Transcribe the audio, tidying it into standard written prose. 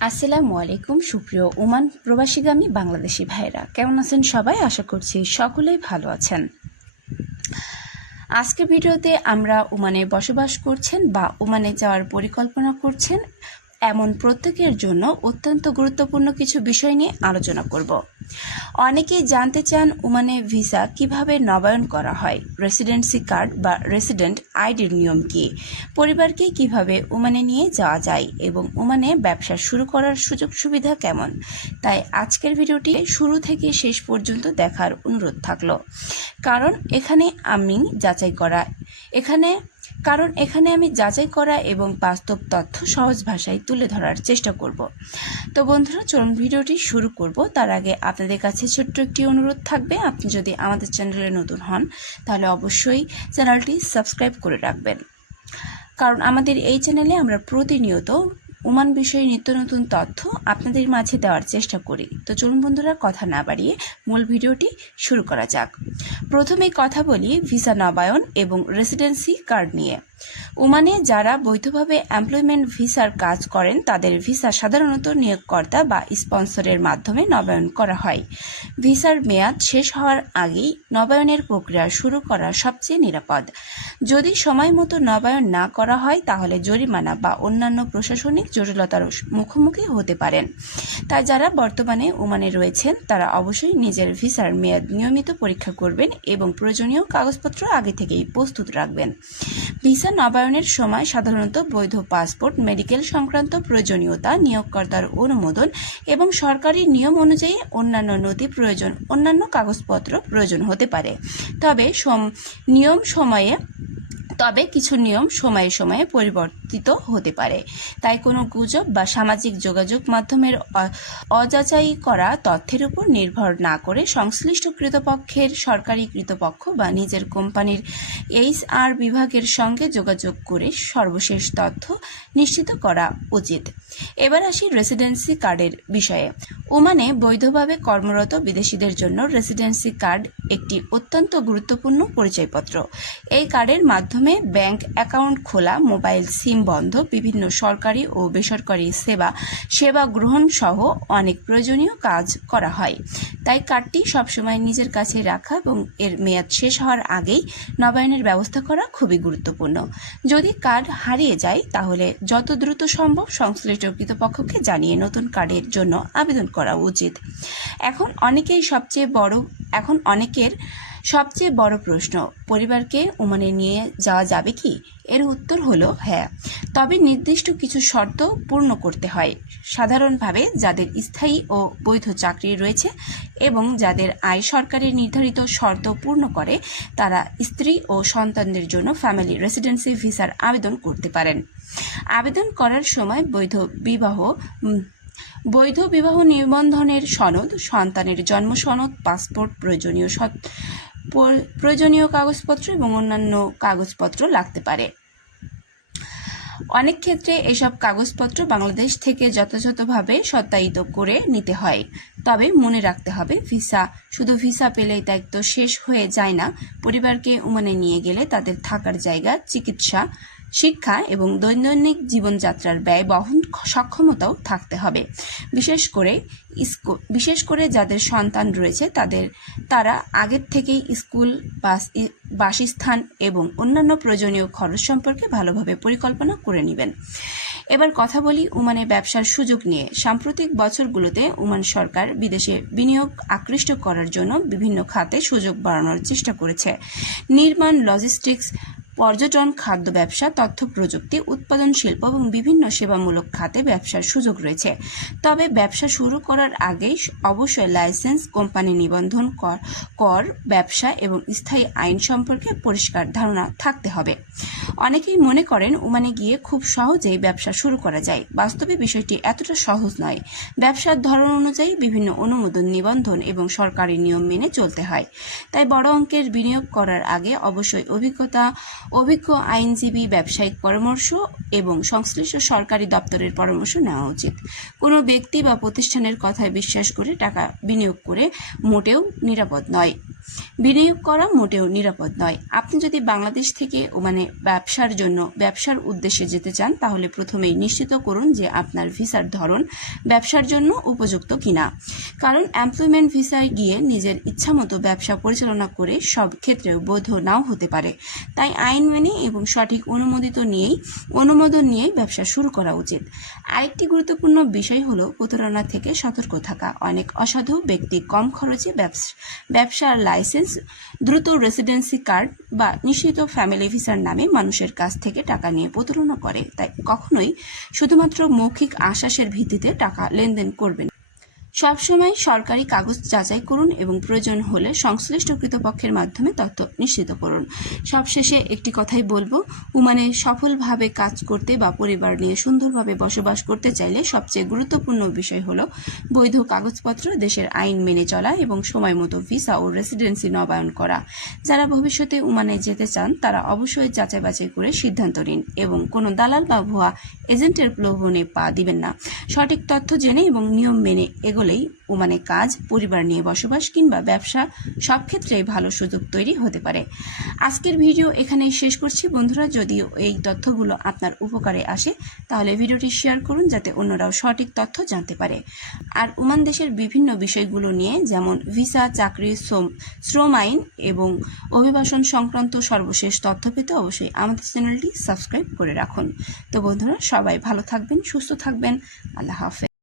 আসসালামু আলাইকুম সুপ্রিয় ওমান প্রবাসীগামী বাংলাদেশি ভাইরা, কেমন আছেন সবাই? আশা করছি সকলেই ভালো আছেন। আজকের ভিডিওতে আমরা ওমানে বসবাস করছেন বা ওমানে যাওয়ার পরিকল্পনা করছেন এমন প্রত্যেকের জন্য অত্যন্ত গুরুত্বপূর্ণ কিছু বিষয় নিয়ে আলোচনা করব। অনেকেই জানতে চান ওমানে ভিসা কিভাবে নবায়ন করা হয়, রেসিডেন্সি কার্ড বা রেসিডেন্ট আইডির নিয়ম কী, পরিবারকে কিভাবে ওমানে নিয়ে যাওয়া যায় এবং ওমানে ব্যবসা শুরু করার সুযোগ সুবিধা কেমন। তাই আজকের ভিডিওটি শুরু থেকে শেষ পর্যন্ত দেখার অনুরোধ থাকলো, কারণ এখানে আমি যাচাই করা এবং বাস্তব তথ্য সহজ ভাষায় তুলে ধরার চেষ্টা করব। তো বন্ধুরা, চলুন ভিডিওটি শুরু করব। তার আগে আপনাদের কাছে ছোট্ট একটি অনুরোধ থাকবে, আপনি যদি আমাদের চ্যানেলে নতুন হন তাহলে অবশ্যই চ্যানেলটি সাবস্ক্রাইব করে রাখবেন, কারণ আমাদের এই চ্যানেলে আমরা প্রতিনিয়ত ওমান বিষয়ে নিত্য নতুন তথ্য আপনাদের মাঝে দেওয়ার চেষ্টা করি। তো চলুন বন্ধুরা, কথা না বাড়িয়ে মূল ভিডিওটি শুরু করা যাক। প্রথমেই কথা বলি ভিসা নবায়ন এবং রেসিডেন্সি কার্ড নিয়ে। ওমানে যারা বৈধভাবে এমপ্লয়মেন্ট ভিসার কাজ করেন তাদের ভিসা সাধারণত নিয়োগকর্তা বা স্পন্সরের মাধ্যমে নবায়ন করা হয়। ভিসার মেয়াদ শেষ হওয়ার আগেই নবায়নের প্রক্রিয়া শুরু করা সবচেয়ে নিরাপদ। যদি সময় মতো নবায়ন না করা হয় তাহলে জরিমানা বা অন্যান্য প্রশাসনিক জটিলতার মুখোমুখি হতে পারেন। তাই যারা বর্তমানে ওমানে রয়েছেন তারা অবশ্যই নিজের ভিসার মেয়াদ নিয়মিত পরীক্ষা করবেন এবং প্রয়োজনীয় কাগজপত্র আগে থেকেই প্রস্তুত রাখবেন। ভিসা নবায়নের সময় সাধারণত বৈধ পাসপোর্ট, মেডিকেল সংক্রান্ত প্রয়োজনীয়তা, নিয়োগকর্তার অনুমোদন এবং সরকারি নিয়ম অনুযায়ী অন্যান্য কাগজপত্র প্রয়োজন হতে পারে। তবে কিছু নিয়ম সময়ে সময়ে পরিবর্তিত হতে পারে। তাই কোনো গুজব বা সামাজিক যোগাযোগ মাধ্যমের অযাচাই করা তথ্যের উপর নির্ভর না করে সংশ্লিষ্ট কৃতপক্ষের সরকারি কৃতপক্ষ বা নিজের কোম্পানির HR বিভাগের সঙ্গে যোগাযোগ করে সর্বশেষ তথ্য নিশ্চিত করা উচিত। এবার আসি রেসিডেন্সি কার্ডের বিষয়ে। ওমানে বৈধভাবে কর্মরত বিদেশিদের জন্য রেসিডেন্সি কার্ড একটি অত্যন্ত গুরুত্বপূর্ণ পরিচয়পত্র। এই কার্ডের মাধ্যমে ব্যাংক অ্যাকাউন্ট খোলা, মোবাইল সিম বন্ধ, বিভিন্ন সরকারি ও বেসরকারি সেবা গ্রহণ সহ অনেক প্রয়োজনীয় কাজ করা হয়। তাই কার্ডটি সবসময় নিজের কাছে রাখা এবং এর মেয়াদ শেষ হওয়ার আগেই নবায়নের ব্যবস্থা করা খুবই গুরুত্বপূর্ণ। যদি কার্ড হারিয়ে যায় তাহলে যত দ্রুত সম্ভব সংশ্লিষ্ট কৃতপক্ষকে জানিয়ে নতুন কার্ডের জন্য আবেদন করা উচিত। এখন অনেকের সবচেয়ে বড় প্রশ্ন, পরিবারকে ওমানে নিয়ে যাওয়া যাবে কি? এর উত্তর হলো হ্যাঁ, তবে নির্দিষ্ট কিছু শর্ত পূর্ণ করতে হয়। সাধারণভাবে যাদের স্থায়ী ও বৈধ চাকরি রয়েছে এবং যাদের আয় সরকারের নির্ধারিত শর্ত পূর্ণ করে তারা স্ত্রী ও সন্তানদের জন্য ফ্যামিলি রেসিডেন্সি ভিসার আবেদন করতে পারেন। আবেদন করার সময় বৈধ বিবাহ নিবন্ধনের সনদ, সন্তানের জন্ম সনদ, পাসপোর্ট, প্রয়োজনীয় কাগজপত্র এবং অন্যান্য কাগজপত্র লাগতে পারে। অনেক ক্ষেত্রে এসব কাগজপত্র বাংলাদেশ থেকে যথাযথভাবে সত্যায়িত করে নিতে হয়। তবে মনে রাখতে হবে, শুধু ভিসা পেলেই দায়িত্ব শেষ হয়ে যায় না। পরিবারকে ওমানে নিয়ে গেলে তাদের থাকার জায়গা, চিকিৎসা, শিক্ষা এবং দৈনন্দিন জীবনযাত্রার ব্যয় বহন সক্ষমতাও থাকতে হবে। বিশেষ করে যাদের সন্তান রয়েছে তারা আগের থেকেই স্কুল, বাসস্থান এবং অন্যান্য প্রয়োজনীয় খরচ সম্পর্কে ভালোভাবে পরিকল্পনা করে নেবেন। এবার কথা বলি ওমানে ব্যবসার সুযোগ নিয়ে। সাম্প্রতিক বছরগুলোতে ওমান সরকার বিদেশে বিনিয়োগ আকৃষ্ট করার জন্য বিভিন্ন খাতে সুযোগ বাড়ানোর চেষ্টা করেছে। নির্মাণ, লজিস্টিক্স, পর্যটন, খাদ্য ব্যবসা, তথ্য প্রযুক্তি, উৎপাদন শিল্প এবং বিভিন্ন সেবামূলক খাতে ব্যবসার সুযোগ রয়েছে। তবে ব্যবসা শুরু করার আগেই অবশ্যই লাইসেন্স, কোম্পানি নিবন্ধন, কর, ব্যবসা এবং স্থায়ী আইন সম্পর্কে পরিষ্কার ধারণা থাকতে হবে। অনেকেই মনে করেন ওমানে গিয়ে খুব সহজেই ব্যবসা শুরু করা যায়। বাস্তবে বিষয়টি এতটা সহজ নয়। ব্যবসার ধরন অনুযায়ী বিভিন্ন অনুমোদন, নিবন্ধন এবং সরকারি নিয়ম মেনে চলতে হয়। তাই বড় অঙ্কের বিনিয়োগ করার আগে অবশ্যই অভিজ্ঞ আইনজীবী, ব্যবসায়িক পরামর্শ এবং সংশ্লিষ্ট সরকারি দপ্তরের পরামর্শ নেওয়া উচিত। কোনো ব্যক্তি বা প্রতিষ্ঠানের কথায় বিশ্বাস করে টাকা বিনিয়োগ করে মোটেও নিরাপদ নয়। বিনিয়োগ করা মোটেও নিরাপদ নয়। আপনি যদি বাংলাদেশ থেকে ওমানে ব্যবসার উদ্দেশ্যে যেতে চান, তাহলে প্রথমেই নিশ্চিত করুন যে আপনার ভিসার ধরন ব্যবসার জন্য উপযুক্ত কিনা। কারণ এমপ্লয়মেন্ট ভিসায় গিয়ে নিজের ইচ্ছামতো ব্যবসা পরিচালনা করে সব ক্ষেত্রেও বৈধ নাও হতে পারে। তাই আইন মেনে এবং সঠিক অনুমোদন নিয়েই ব্যবসা শুরু করা উচিত। আরেকটি গুরুত্বপূর্ণ বিষয় হলো প্রতারণা থেকে সতর্ক থাকা। অনেক অসাধু ব্যক্তি কম খরচে ব্যবসার লাইসেন্স, দ্রুত রেসিডেন্সি কার্ড বা নিশ্চিত ফ্যামিলি ভিসার নামে মানুষের কাছ থেকে টাকা নিয়ে প্রতারণা করে। তাই কখনোই শুধুমাত্র মৌখিক আশ্বাসের ভিত্তিতে টাকা লেনদেন করবেন। সবসময় সরকারি কাগজ যাচাই করুন এবং প্রয়োজন হলে সংশ্লিষ্ট কর্তৃপক্ষের মাধ্যমে তথ্য নিশ্চিত করুন। সবশেষে একটি কথাই বলবো, ওমানে সফলভাবে কাজ করতে বা পরিবার নিয়ে সুন্দরভাবে বসবাস করতে চাইলে সবচেয়ে গুরুত্বপূর্ণ বিষয় হলো বৈধ কাগজপত্র, দেশের আইন মেনে চলা এবং সময় মতো ভিসা ও রেসিডেন্সি নবায়ন করা। যারা ভবিষ্যতে ওমানে যেতে চান তারা অবশ্যই যাচাই বাছাই করে সিদ্ধান্ত নিন এবং কোনো দালাল বা ভুয়া এজেন্টের প্রলোভনে পা দিবেন না। সঠিক তথ্য জেনে এবং নিয়ম মেনে এগোলেই ওমানে কাজ, পরিবার নিয়ে বসবাস কিংবা ব্যবসা সব ক্ষেত্রেই ভালো সুযোগ তৈরি হতে পারে। আজকের ভিডিও এখানেই শেষ করছি। বন্ধুরা, যদি এই তথ্যগুলো আপনার উপকারে আসে তাহলে ভিডিওটি শেয়ার করুন যাতে অন্যরাও সঠিক তথ্য জানতে পারে। আর ওমান দেশের বিভিন্ন বিষয়গুলো নিয়ে যেমন ভিসা, চাকরি, শ্রম আইন এবং অভিবাসন সংক্রান্ত সর্বশেষ তথ্য পেতে অবশ্যই আমাদের চ্যানেলটি সাবস্ক্রাইব করে রাখুন। তো বন্ধুরা, সবাই ভালো থাকবেন, সুস্থ থাকবেন। আল্লাহ হাফেজ।